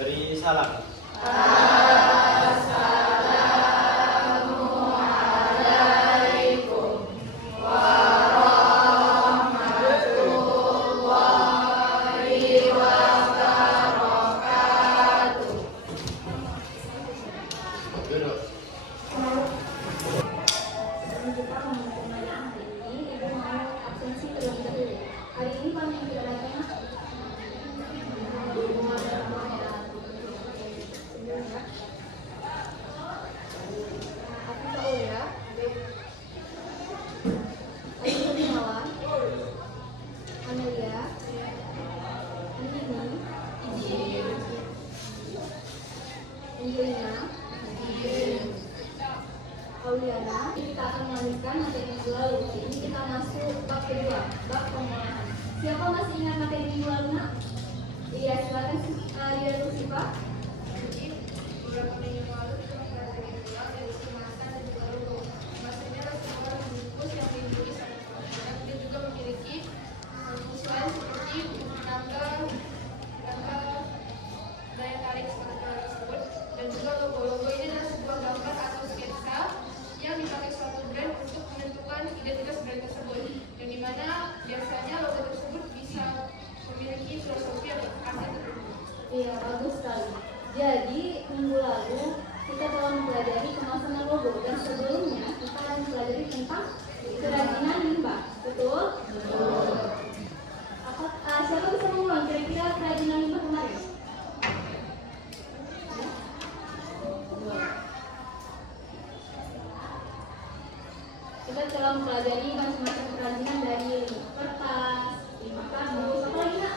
Beri salam. Duduk. Kita pembukuan hari ini, Ibu mau absensi terlebih dahulu. Hari ini kami yang tidak datang. Aku tahu ya. Ayu Kurniawan, Amelia, Andini, Angelina, Auliana. Kita akan melanjutkan materi minggu lalu. Ini kita masuk bab kedua, bab pengolahan. Siapa masih ingat materi minggu lalu, Nak? Iya, silakan Ria Tusipa. Jadi, beberapa minggu lalu kita mempelajari ulang dari kemasan dan juga logo. Kemasannya adalah sebuah bungkus yang dilindungi sama plastik. Dia juga memiliki fungsi lain seperti menangkal daya tarik sepatu tersebut. Dan juga logo ini adalah sebuah gambar atau sketsa yang dipakai suatu brand untuk menentukan identitas brand tersebut. Yang dimana biasanya logo tersebut bisa memiliki filosofi atau arti tertentu. Iya, bagus sekali. Jadi, minggu lalu kita telah mempelajari kemasan dan logo. Dan sebelumnya kita akan mempelajari tentang kerajinan limbah. Betul? Siapa bisa mengulang kira-kira kerajinan limbah kemarin? Kita telah mempelajari macam-macam kerajinan dari kertas, limbah kardus, apa lagi, Nak?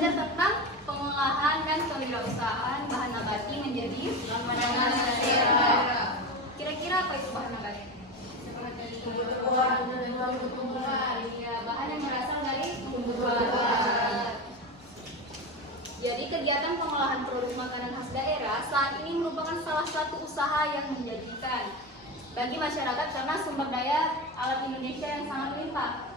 belajar tentang pengolahan dan kewirausahaan bahan nabati menjadi makanan daerah. Kira-kira apa itu bahan nabati? Ya, bahan yang berasal dari tumbuhan. Jadi kegiatan pengolahan produk makanan khas daerah saat ini merupakan salah satu usaha yang menjanjikan bagi masyarakat karena sumber daya alat Indonesia yang sangat limpah.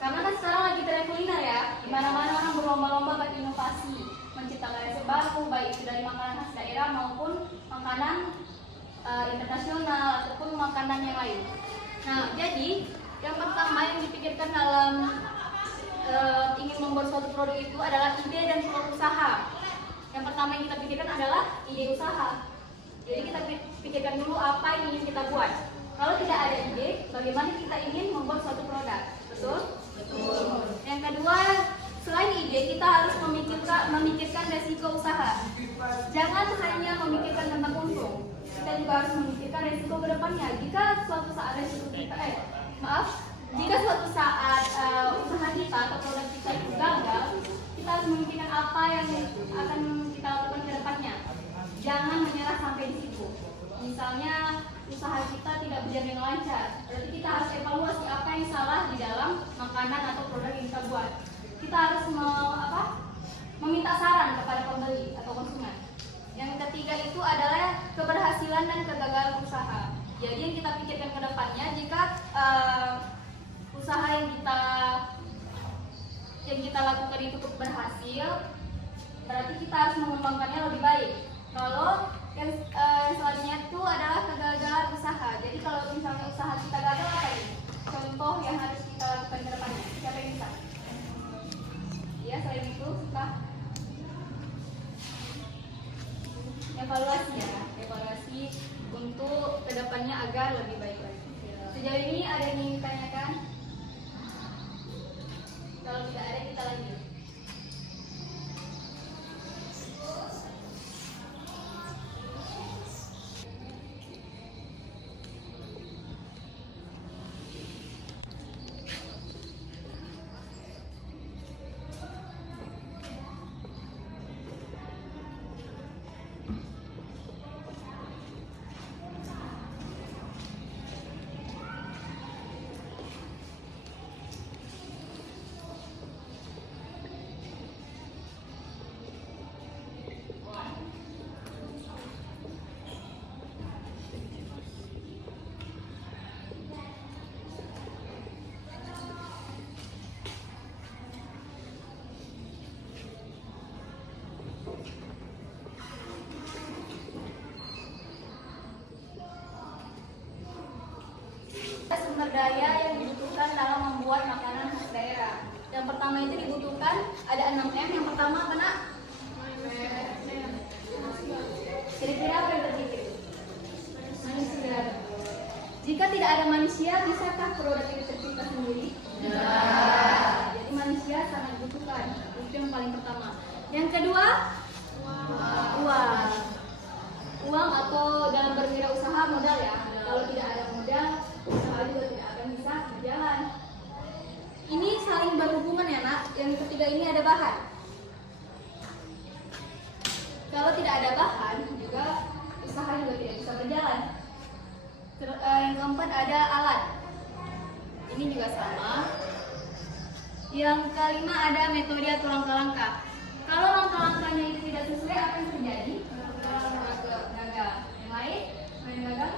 Karena kan sekarang lagi tren kuliner ya, di mana-mana orang berlomba-lomba berinovasi, menciptakan resep baru baik itu dari makanan khas daerah maupun makanan internasional ataupun makanan yang lain. Nah, jadi yang pertama yang dipikirkan dalam ingin membuat suatu produk itu adalah ide dan peluang usaha. Yang pertama yang kita pikirkan adalah ide usaha. Jadi kita pikirkan dulu apa yang ingin kita buat. Kalau tidak ada ide, bagaimana kita ingin membuat suatu produk? Betul? Betul. Yang kedua, selain ide, kita harus memikirkan resiko usaha. Jangan hanya memikirkan tentang untung. Kita juga harus memikirkan resiko ke depannya. Jika suatu saat usaha kita atau produk kita itu gagal, kita harus memikirkan apa yang akan kita lakukan ke depannya. Jangan menyerah sampai di situ. Misalnya usaha kita tidak berjalan dengan lancar, berarti kita harus evaluasi apa yang salah di dalam makanan atau produk yang kita buat. Kita harus meminta saran kepada pembeli atau konsumen. Yang ketiga itu adalah keberhasilan dan kegagalan usaha. Jadi yang kita pikirkan ke depannya, jika usaha yang kita lakukan itu berhasil, berarti kita harus mengembangkannya lebih baik. Kalau yang selanjutnya itu adalah kegagalan usaha. Jadi kalau misalnya usaha kita gagal, apa ini? Contoh yang harus kita lakukan ke depannya. Siapa yang bisa? Ya, selain itu kita evaluasi ya, evaluasi untuk kedepannya agar lebih baik lagi. Sejauh ini ada yang ingin ditanyakan? Kalau tidak ada, kita lanjut. Sumber daya yang dibutuhkan dalam membuat makanan khas daerah. Yang pertama itu dibutuhkan ada 6M. Yang pertama apa nak? Kira-kira apa yang terpikir? Manusia. Jika tidak ada manusia, bisakah produk itu tercipta sendiri? Jadi manusia sangat dibutuhkan. Itu yang paling pertama. Yang kedua, uang. Uang atau dalam berwirausaha modal ya. Kalau tidak ada modal, usaha juga tidak akan bisa berjalan. Ini saling berhubungan ya nak. Yang ketiga ini ada bahan. Kalau tidak ada bahan juga usaha juga tidak bisa berjalan. Yang keempat ada alat. Ini juga sama. Yang kelima ada metode atau langkah-langkah. Kalau langkah-langkahnya itu tidak sesuai, apa yang terjadi? Gagal. Yang lain? Yang gagal?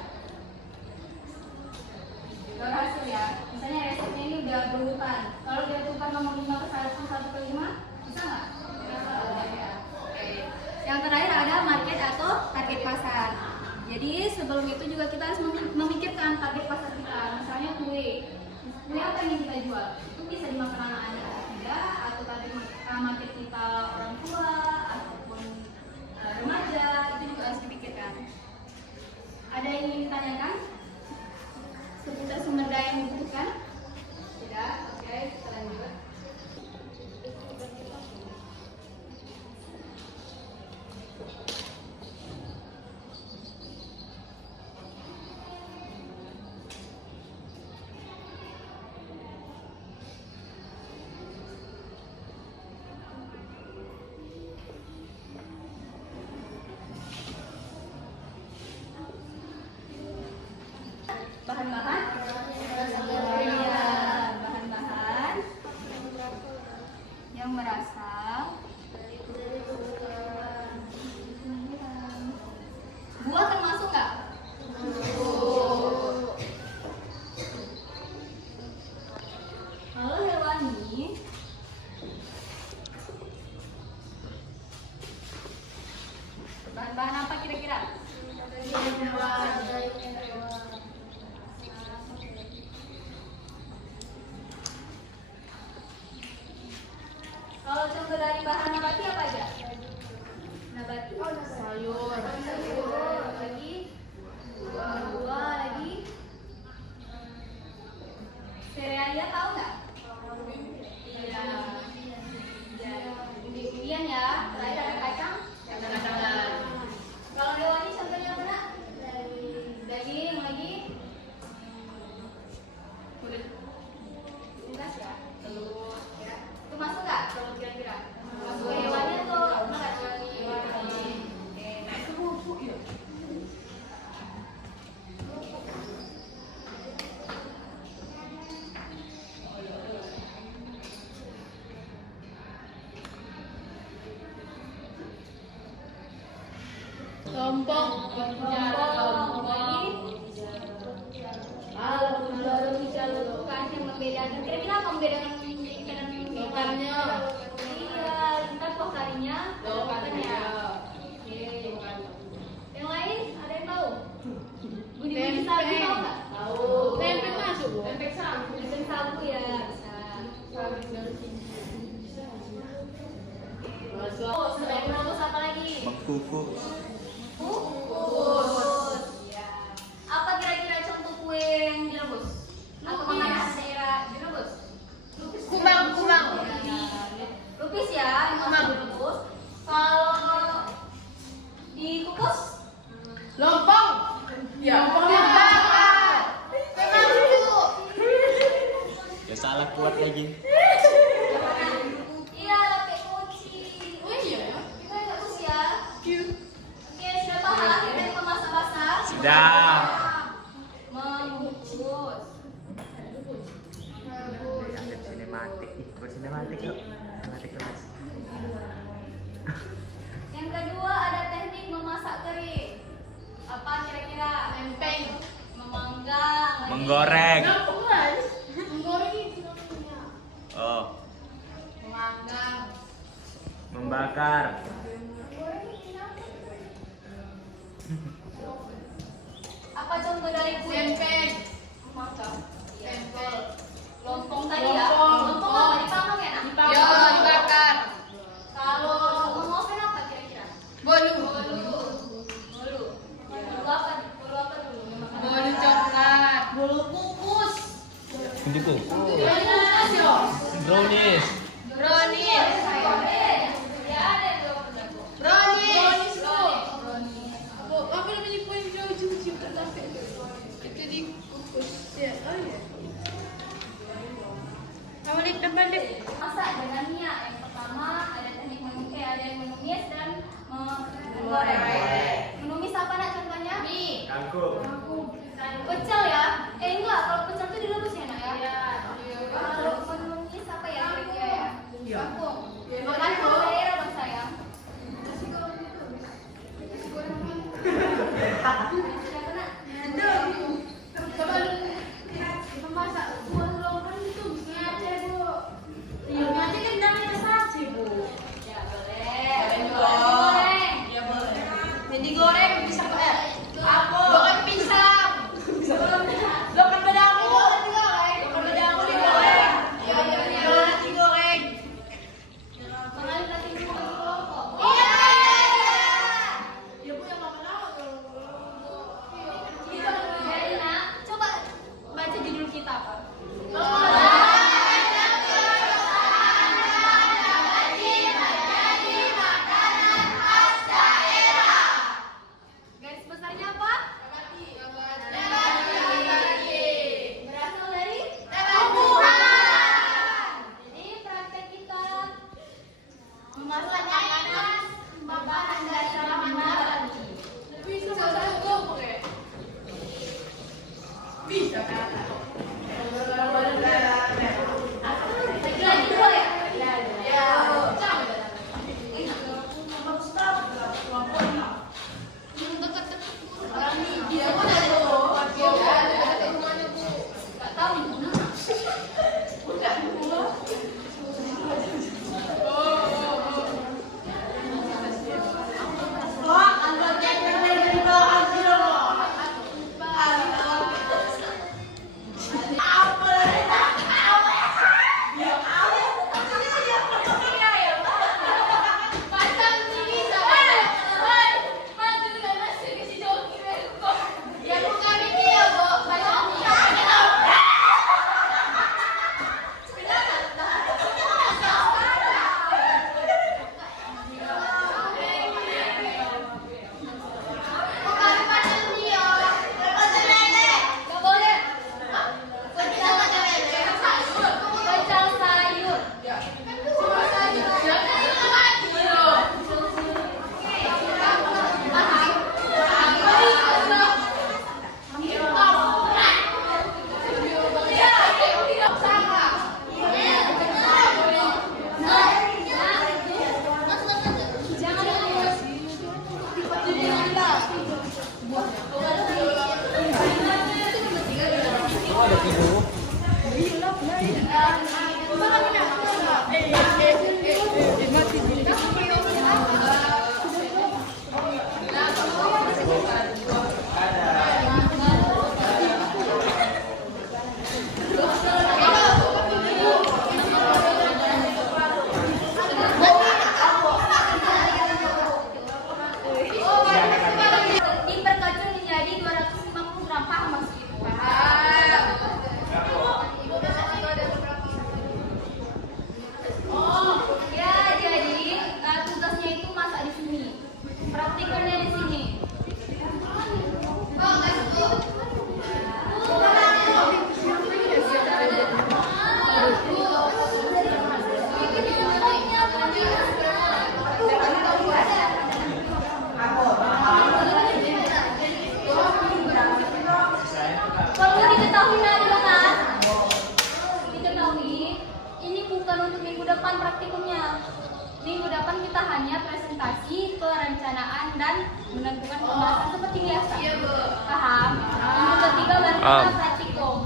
Berhasil ya. Misalnya resepnya ini udah berurutan. Kalau dia tukar nomor 5 ke 1 ke 5, bisa nggak? Ya. Oke. Yang terakhir ada market atau target pasar. Jadi sebelum itu juga kita harus memikirkan target pasar kita. Misalnya kue. Kue apa yang kita jual? Itu bisa dimakan anak-anak atau tidak, atau target market kita orang tua ataupun remaja, itu juga harus dipikirkan. Ada yang ingin ditanyakan seputar sumber daya yang dibutuhkan? Tidak? Oke, kita lanjut. Kalian tahu nggak? Iya. Kemudian ya, terakhir ada kacang. Kalau hewani contohnya apa nak? Daging lagi. Unggas ya. Telur. Ya. Itu masuk nggak? Telur kira-kira. Masuk ke hewani atau enggak? Hewani. Oke. Nah itu bubuk ya. Lompong. Bukan yang membedakan. Kira-kira apa membedakan ikan dan Lokannya. Iya, ntar pokarinya. Lokannya. Yang lain ada yang tahu? Budi Tempe. sagu tahu nggak? Tahu. Tempe masuk, Bu. Tempe sagu. Tempe sagu ya. Bisa. Oh, selain rebus apa lagi? Mengkuku. Kukus. Ya. Apa kira-kira contoh kue yang direbus? Atau makanan khas daerah direbus? Kumang. Ya. Lupis ya, yang masih direbus. Kalau dikukus? Lompong. Ya. Dibakar. Memang itu. Ya salah kuat lagi. Iya, lapis mochi. Oh iya ya. Kita rebus ya. Oke, sudah paham lah kita yang memasak-masak? Sudah. Mengukus. Sinematik. Bersinematik yuk. Sinematik kelas. Yang kedua ada teknik memasak kering. Apa kira-kira? Lempeng. Memanggang. lagi. Menggoreng. Menggoreng itu namanya. Oh. Memanggang. Membakar. Apa contoh dari kue? Lempeng. Makan. Lempeng. Lontong tadi ya? Lontong. Lontong apa? Dipanggang ya? Nak? Ya, dibakar. Kalau ngopen apa kira-kira? Bolu. Bolu. Bolu apa? Bolu apa dulu? Bolu coklat. Bolu kukus. Gitu. Brownies ya. Brownies. Brownies. Ya ada dua pendapat. Brownies. Brownies. Apa namanya kue yang jauh ujung tetapi itu dikukus. Ya, oh ya. Balik. Masak dengan minyak. Yang pertama ada teknik ada yang menumis dan menggoreng. Menumis apa nak contohnya? Mie. Kangkung. Pecel ya? Enggak, kalau pecel itu direbus ya nak ya? Kalau menumis apa ya kira-kira ya? Kangkung. Makan kalau daerah dong sayang. Siapa nak? Memasak buah lontong itu ngaceh bu. Iya ngaceh kan namanya saji bu. Ya boleh. Goreng. Ya boleh. Jadi goreng bisa pakai apa? Goreng pisang. Lokan bedamu. Lokan bedamu digoreng. Iya. Digoreng. Mengalir nanti dulu ke kelompok. Iya. Ya Bu yang makan apa kalau Jadi nak, coba baca judul kita apa? Garis besarnya apa? Berasal dari Jadi praktek kita memasak makanan berbahan dasar nabati. bisa satu pakai. Bisa kan? Lagi dua ya? Ya. Dia pun ada tuh. Dia ada rumahnya Bu. Gak tahu di mana. ada tidur. Diperkecil menjadi 250 gram, paham maksud ibu? Ya, jadi tugasnya itu masak di sini, praktikannya di sini. Perlu diketahui anak-anak, diketahui ini bukan untuk minggu depan praktikumnya. Minggu depan kita hanya presentasi, perencanaan dan menentukan pembahasan seperti biasa. Paham? Minggu ketiga baru kita praktikum.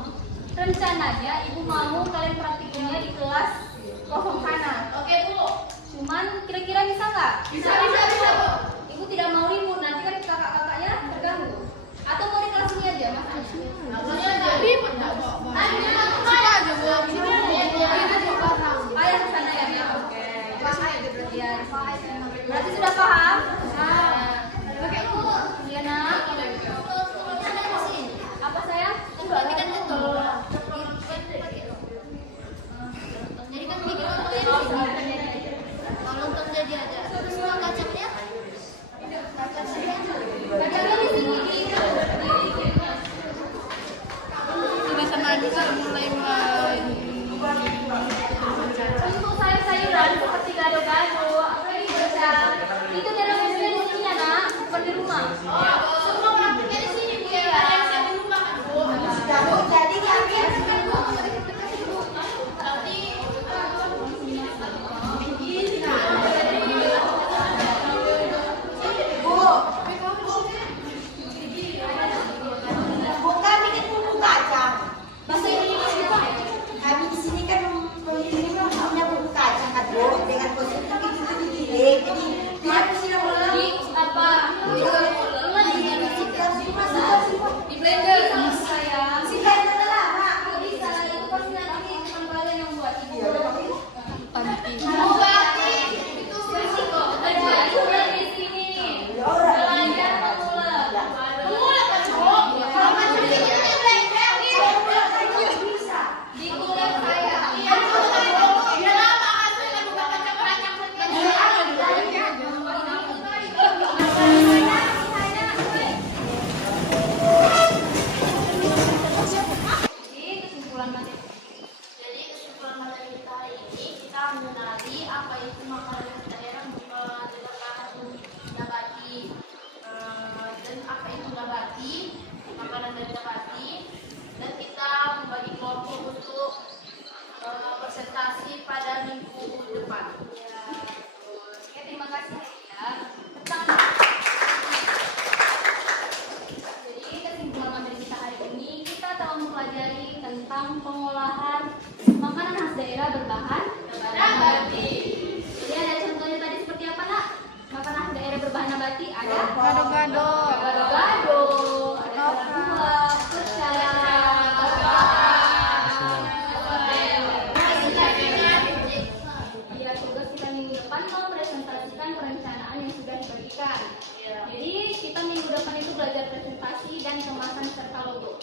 Rencananya ibu mau kalian praktikumnya di kelas kosong kanan. Oke, Bu. Cuman kira-kira bisa nggak? Bisa, Bu. Ibu tidak mau libur, nanti kan kakak-kakaknya terganggu. Atau mau di kelas ini aja, Mas? Ayo ke sana ya. Oke. Ya, berarti sudah paham? Oke, Bu. Iya, Nak. Apa sayang? Perhatikan betul. Jadi kan bikin kalau untuk jadi ada semua kacanya Kacanya di sini. sudah sama juga mulai Untuk sayur-sayuran seperti gado-gado, apa ini bisa? Itu dalam di sini ya, Nak, bukan di rumah. semua praktiknya di sini Bu ya. Saya di rumah kan Bu. Jadi diambil. Bukan bikin bumbu kacang. Bahasa Indonesia bisa. Kami di sini kan ini punya bumbu kacang kan Bu, dengan konsep itu digiling. Jadi tidak mesti boleh. Di apa? Di blender. Sayang. Si kan lama. Nggak bisa, itu pasti nanti teman kalian yang buat. Bu Bati, itu risiko. Ada juga di sini. Belajar pemula. Pemula kan Bu. Kalau macam ini di blender Bisa. Di kulit saya. Udah lama kan saya buka kacang banyak Jadi kesimpulan materi. Jadi kesimpulan materi kita hari ini kita mengenali apa itu makanan daerah berdasarkan nabati dan apa itu nabati, makanan dari nabati, dan kita membagi kelompok untuk presentasi pada minggu depan. Ya, oke, terima kasih ya. Tentang Jadi kesimpulan materi kita hari ini kita telah mempelajari tentang pengolahan makanan khas daerah berbahan Nabati. Jadi ada contohnya tadi seperti apa, Nak? Makanan khas daerah berbahan nabati ada Gado-gado. gado-gado, ada salad buah, pecel, Iya, tugas kita minggu depan mempresentasikan perencanaan yang sudah dibagikan. Jadi kita minggu depan itu belajar presentasi dan kemasan serta logo.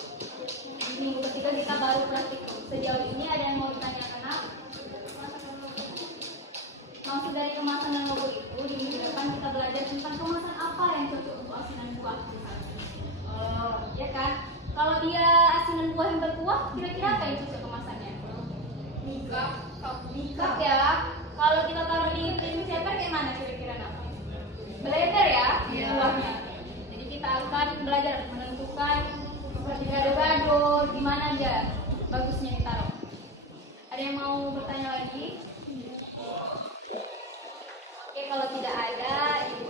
Di minggu ketiga kita baru praktikum. Sejauh ini ada yang mau ditanyakan, Nak? Maksud dari kemasan dan logo itu di minggu depan kita belajar tentang kemasan apa yang cocok untuk asinan buah. Ya kan? Kalau dia asinan buah yang berkuah, kira-kira apa yang cocok kemasannya? Nikah ya. Kalau kita taruh di premium siapa kayak mana kira-kira, Nak? Blender ya, buahnya. Jadi kita akan belajar menentukan seperti gado-gado di mana aja bagusnya ditaruh. Ada yang mau bertanya lagi? Oke, kalau tidak ada, Ibu